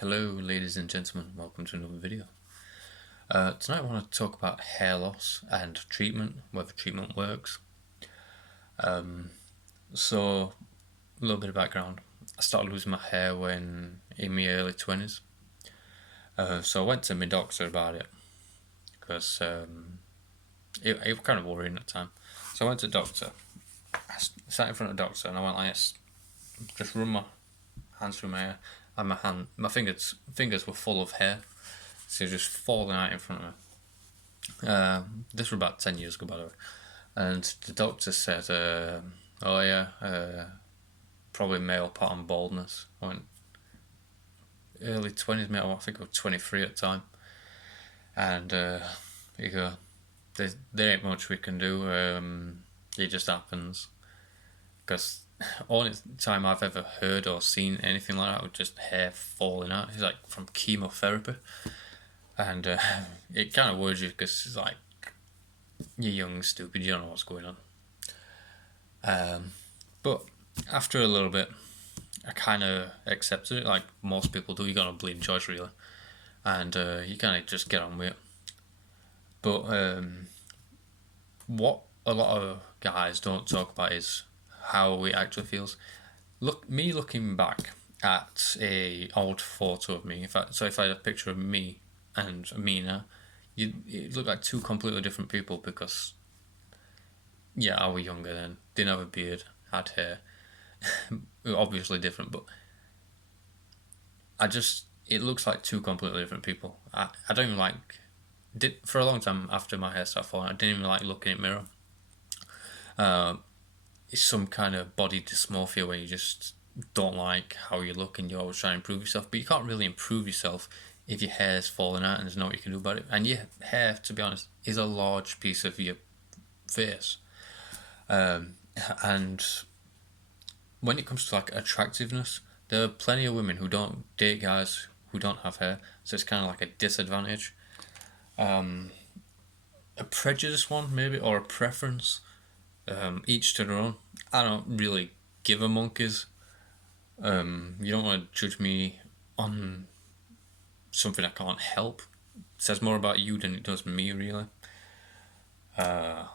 Hello ladies and gentlemen, welcome to another video. Tonight I want to talk about hair loss and treatment, whether treatment works. So, a little bit of background. I started losing my hair when in my early 20s. So I went to my doctor about it because it was kind of worrying at the time. So I went to the doctor. I sat in front of the doctor and I went like this, just run my hands through my hair, and my fingers were full of hair, so just falling out in front of me. This was about 10 years ago, by the way, and the doctor said, "Oh yeah, probably male pattern baldness." I went early 20s, mate. I think I was 23 at the time, and you go, there ain't much we can do. It just happens because only time I've ever heard or seen anything like that was just hair falling out. It's like from chemotherapy, and it kind of worries you because it's like you're young, stupid, you don't know what's going on. But after a little bit, I kind of accepted it, like most people do. You got no bleeding choice really, and you kind of just get on with it. But what a lot of guys don't talk about is how it actually feels. Looking back at a old photo of me, if I had a picture of me and me now, it look like two completely different people because yeah, I was younger then, didn't have a beard, had hair, obviously different, but it looks like two completely different people. I don't even for a long time after my hair started falling, I didn't even like looking in the mirror. It's some kind of body dysmorphia where you just don't like how you look and you always try to improve yourself, but you can't really improve yourself if your hair's falling out and there's nothing you can do about it. And your hair, to be honest, is a large piece of your face. And when it comes to like attractiveness, there are plenty of women who don't date guys who don't have hair, so it's kind of like a disadvantage. A prejudice one maybe, or a preference. Each to their own. I don't really give a monkeys. You don't want to judge me on something I can't help. It says more about you than it does me, really. But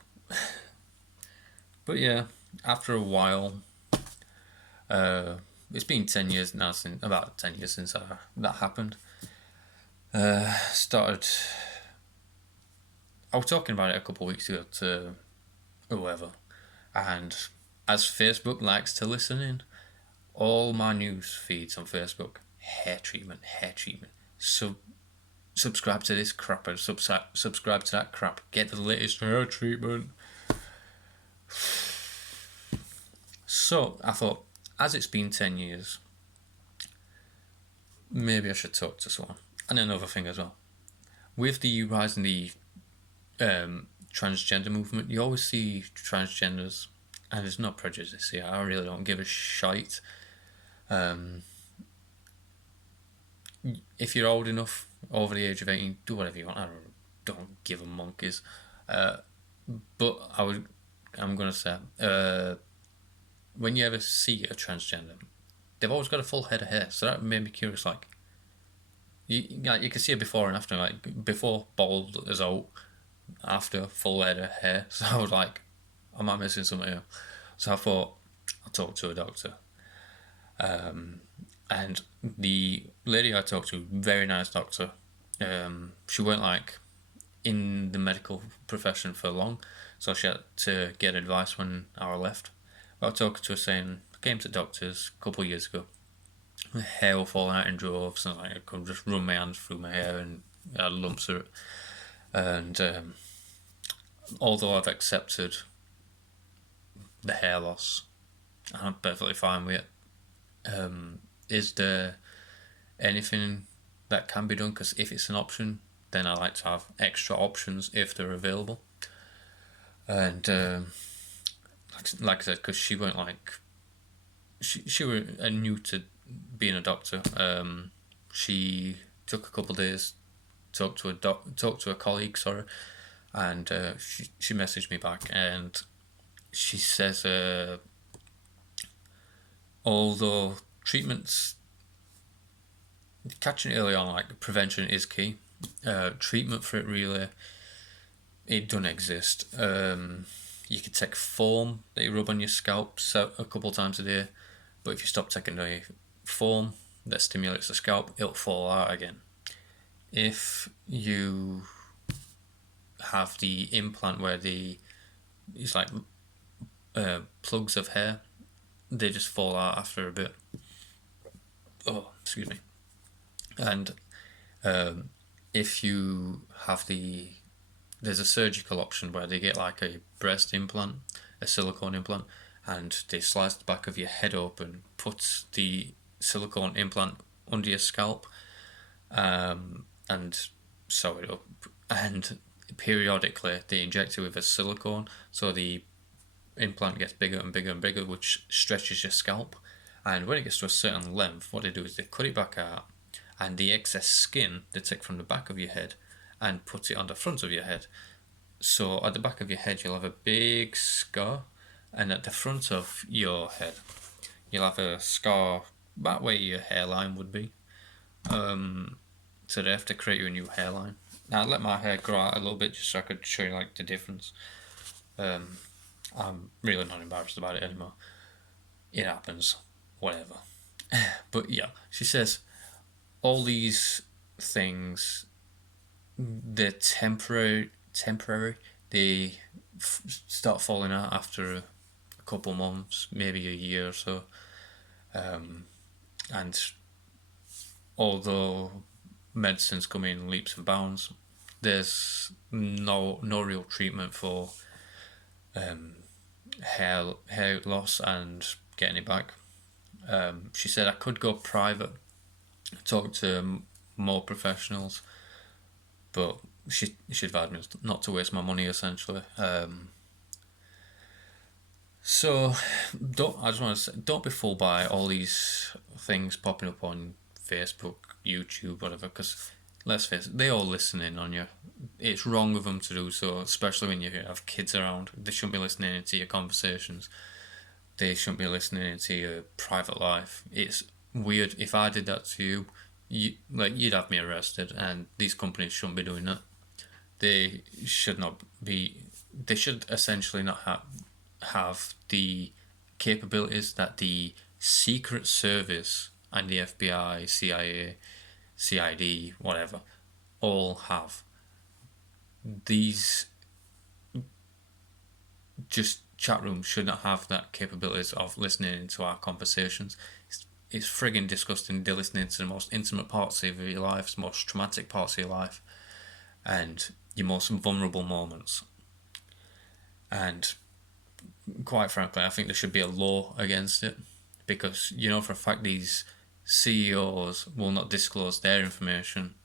yeah, after a while, it's been 10 years now, since about 10 years since that happened. Started. I was talking about it a couple of weeks ago to whoever, and as Facebook likes to listen in, all my news feeds on Facebook, hair treatment, hair treatment. So subscribe to this crap and subscribe to that crap. Get the latest hair treatment. So I thought, as it's been 10 years, maybe I should talk to someone. And another thing as well, with the rise in the transgender movement, you always see transgenders, and there's no prejudice here. I really don't give a shite. If you're old enough, over the age of 18, do whatever you want. Don't give a monkeys. But I'm gonna say, when you ever see a transgender, they've always got a full head of hair. So that made me curious. Like, you can see it before and after. Like before, bald as out, after full head of hair. So I was like, am I missing something here? So I thought I'll talk to a doctor. And the lady I talked to, very nice doctor. She weren't like in the medical profession for long, so she had to get advice when I left. But I was talking to her saying, I came to doctors a couple of years ago. My hair was falling out in droves, and I could just run my hands through my hair and I had lumps of it. And although I've accepted the hair loss, I'm perfectly fine with it. Is there anything that can be done? Because if it's an option, then I like to have extra options if they're available. And like I said, because she weren't like she were new to being a doctor. She took a couple of days, talked to a colleague, sorry, and she messaged me back and she says, although treatments catching it early on, like prevention is key. Treatment for it really, it doesn't exist. You could take foam that you rub on your scalp a couple times a day, but if you stop taking the foam that stimulates the scalp, it'll fall out again. If you have the implant where it's like plugs of hair, they just fall out after a bit. Oh, excuse me. And if you have there's a surgical option where they get like a breast implant, a silicone implant, and they slice the back of your head open, put the silicone implant under your scalp, and sew it up. And periodically they inject it with a silicone, so the implant gets bigger and bigger and bigger, which stretches your scalp. And when it gets to a certain length, what they do is they cut it back out, and the excess skin they take from the back of your head and put it on the front of your head. So at the back of your head, you'll have a big scar, and at the front of your head, you'll have a scar about where your hairline would be. So they have to create you a new hairline. Now I let my hair grow out a little bit just so I could show you like the difference. I'm really not embarrassed about it anymore. It happens, whatever. But yeah, she says all these things, they're temporary. They start falling out after a couple months, maybe a year or so. And although medicines come in leaps and bounds, there's no real treatment for hair loss and getting it back. She said I could go private, talk to more professionals, but she advised me not to waste my money essentially. So I just want to say, don't be fooled by all these things popping up on Facebook, YouTube, whatever, because let's face it, they all listen in on you. It's wrong of them to do so, especially when you have kids around. They shouldn't be listening into your conversations. They shouldn't be listening into your private life. It's weird. If I did that to you'd have me arrested, and these companies shouldn't be doing that. They should not be. They should essentially not have the capabilities that the Secret Service and the FBI, CIA, CID, whatever, all have. These just chat rooms should not have that capabilities of listening into our conversations. It's frigging disgusting. They're listening to the most intimate parts of your life, the most traumatic parts of your life, and your most vulnerable moments. And quite frankly, I think there should be a law against it, because you know for a fact these CEOs will not disclose their information.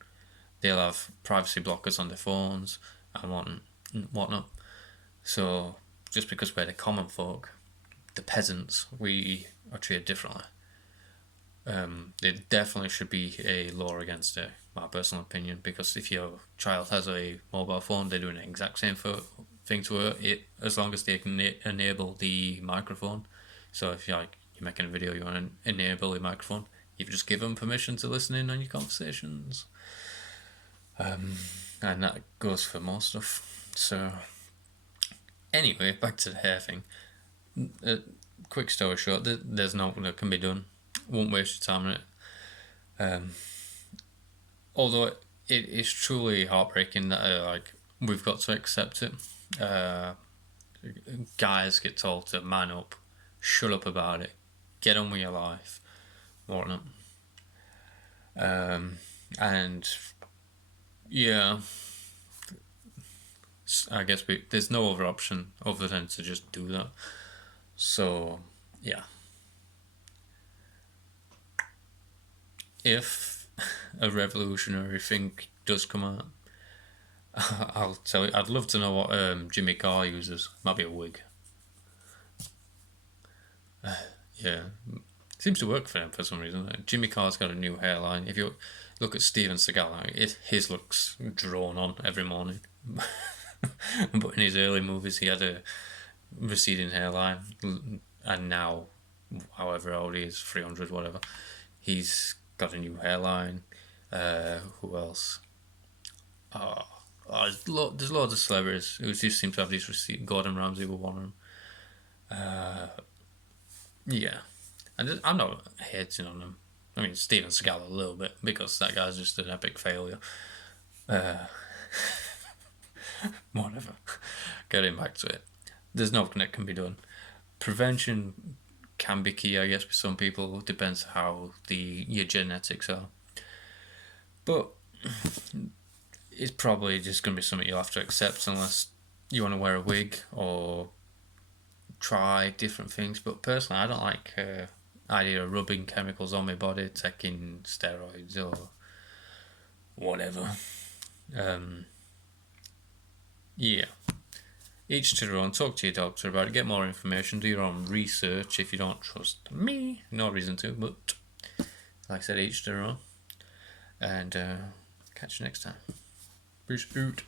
They'll have privacy blockers on their phones and whatnot. So just because we're the common folk, the peasants, we are treated differently. There definitely should be a law against it, my personal opinion, because if your child has a mobile phone, they're doing the exact same thing to it, as long as they can enable the microphone. So if you're making a video, you want to enable the microphone, you've just given them permission to listen in on your conversations. And that goes for more stuff. So anyway, back to the hair thing. Quick story short, there's nothing that can be done. Won't waste your time on it. Although it is truly heartbreaking that we've got to accept it. Guys get told to man up, shut up about it, get on with your life, whatnot. And yeah, I guess there's no other option other than to just do that. So yeah, if a revolutionary thing does come out, I'll tell you. I'd love to know what Jimmy Carr uses. Might be a wig. Yeah, seems to work for him for some reason. Jimmy Carr's got a new hairline. If you look at Steven Seagal, his looks drawn on every morning. But in his early movies, he had a receding hairline, and now, however old he is, 300, whatever, he's got a new hairline. Who else? Oh, there's loads of celebrities who just seem to have these receipts. Gordon Ramsay were one of them. Yeah, I'm not hating on them. I mean, Steven Seagal a little bit because that guy's just an epic failure. Whatever. Getting back to it, there's nothing that can be done. Prevention can be key, I guess, with some people. It depends how your genetics are. But it's probably just going to be something you'll have to accept unless you want to wear a wig or try different things. But personally, I don't like idea of rubbing chemicals on my body, taking steroids or whatever. Yeah. Each to their own. Talk to your doctor about it. Get more information. Do your own research if you don't trust me. No reason to, but like I said, each to their own. And catch you next time. Peace out.